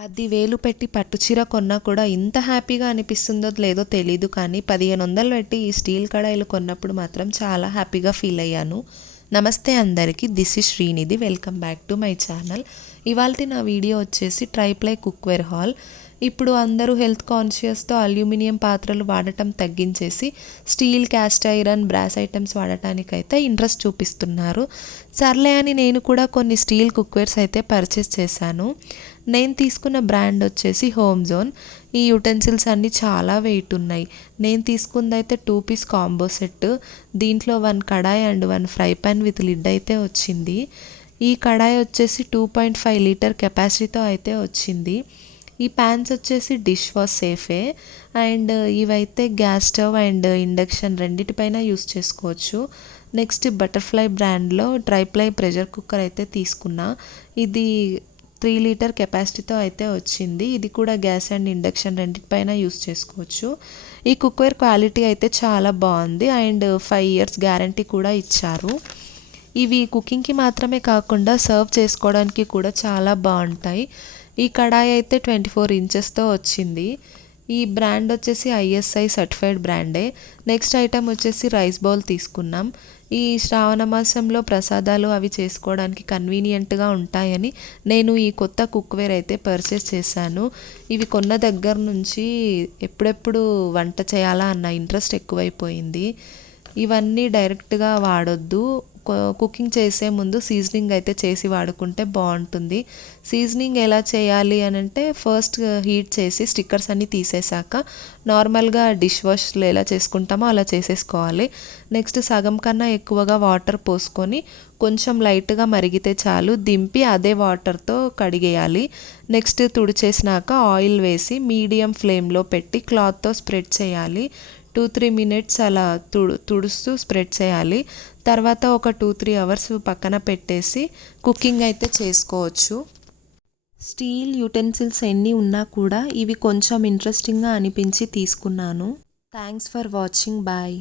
10,000 పెట్టి పట్టు చీర కొన్నా కూడా ఇంత హ్యాపీగా అనిపిస్తుందో లేదో తెలీదు, కానీ 1500 పెట్టి ఈ స్టీల్ కడాయిలు కొన్నప్పుడు మాత్రం చాలా హ్యాపీగా ఫీల్ అయ్యాను. నమస్తే అందరికీ, this is Srinidhi. Welcome back to my channel. ఇవాళ నా వీడియో వచ్చేసి ట్రైప్లై కుక్వేర్ హాల్. ఇప్పుడు అందరూ హెల్త్ కాన్షియస్తో అల్యూమినియం పాత్రలు వాడటం తగ్గించేసి steel, cast iron, brass items వాడటానికైతే ఇంట్రెస్ట్ చూపిస్తున్నారు. సర్లే అని నేను కూడా కొన్ని స్టీల్ కుక్వేర్స్ అయితే పర్చేస్ చేశాను. నేను తీసుకున్న బ్రాండ్ వచ్చేసి హోమ్ జోన్. ఈ యుటెన్సిల్స్ అన్నీ చాలా వెయిట్ ఉన్నాయి. నేను తీసుకుందైతే 2 పీస్ కాంబో సెట్. దీంట్లో 1 కడాయి and 1 fry pan with lid అయితే వచ్చింది. ఈ కడాయి వచ్చేసి 2.5 లీటర్ కెపాసిటీతో అయితే వచ్చింది. ఈ ప్యాన్స్ వచ్చేసి డిష్ వాష్ సేఫే అండ్ ఇవైతే గ్యాస్ స్టవ్ అండ్ ఇండక్షన్ రెండిటిపైన యూస్ చేసుకోవచ్చు. నెక్స్ట్ బటర్ఫ్లై బ్రాండ్లో ట్రైప్లై ప్రెషర్ కుక్కర్ అయితే తీసుకున్నా. ఇది 3 లీటర్ కెపాసిటీతో అయితే వచ్చింది. ఇది కూడా గ్యాస్ అండ్ ఇండక్షన్ రెండిటిపైన యూస్ చేసుకోవచ్చు. ఈ కుక్వేర్ క్వాలిటీ అయితే చాలా బాగుంది అండ్ 5 ఇయర్స్ గ్యారంటీ కూడా ఇచ్చారు. ఇవి కుకింగ్కి మాత్రమే కాకుండా సర్వ్ చేసుకోవడానికి కూడా చాలా బాగుంటాయి. ఈ కడాయి అయితే 24 ఇంచెస్తో వచ్చింది. ఈ బ్రాండ్ వచ్చేసి ISI సర్టిఫైడ్ బ్రాండే. నెక్స్ట్ ఐటమ్ వచ్చేసి రైస్ బౌల్ తీసుకున్నాం. ఈ శ్రావణ మాసంలో ప్రసాదాలు అవి చేసుకోవడానికి కన్వీనియంట్గా ఉంటాయని నేను ఈ కొత్త కుక్వేర్ అయితే పర్చేస్ చేశాను. ఇవి కొన్న దగ్గర నుంచి ఎప్పుడెప్పుడు వంట చేయాలా అన్న ఇంట్రెస్ట్ ఎక్కువైపోయింది. ఇవన్నీ డైరెక్ట్గా వాడొద్దు. కుకింగ్ చేసే ముందు సీజనింగ్ అయితే చేసి వాడుకుంటే బాగుంటుంది. సీజనింగ్ ఎలా చేయాలి అని అంటే, ఫస్ట్ హీట్ చేసి స్టిక్కర్స్ అన్నీ తీసేసాక నార్మల్గా డిష్ వాష్లో ఎలా చేసుకుంటామో అలా చేసేసుకోవాలి. నెక్స్ట్ సగం కన్నా ఎక్కువగా వాటర్ పోసుకొని కొంచెం లైట్గా మరిగితే చాలు, దింపి అదే వాటర్తో కడిగేయాలి. నెక్స్ట్ తుడిచేసినాక ఆయిల్ వేసి మీడియం ఫ్లేమ్లో పెట్టి క్లాత్తో స్ప్రెడ్ చేయాలి. 2-3 మినిట్స్ అలా తుడుస్తూ స్ప్రెడ్ చేయాలి. తర్వాత ఒక 2-3 అవర్స్ పక్కన పెట్టేసి కుకింగ్ అయితే చేసుకోవచ్చు. స్టీల్ యుటెన్సిల్స్ ఎన్ని ఉన్నా కూడా ఇవి కొంచెం ఇంట్రెస్టింగ్గా అనిపించి తీసుకున్నాను. Thanks for watching. బాయ్.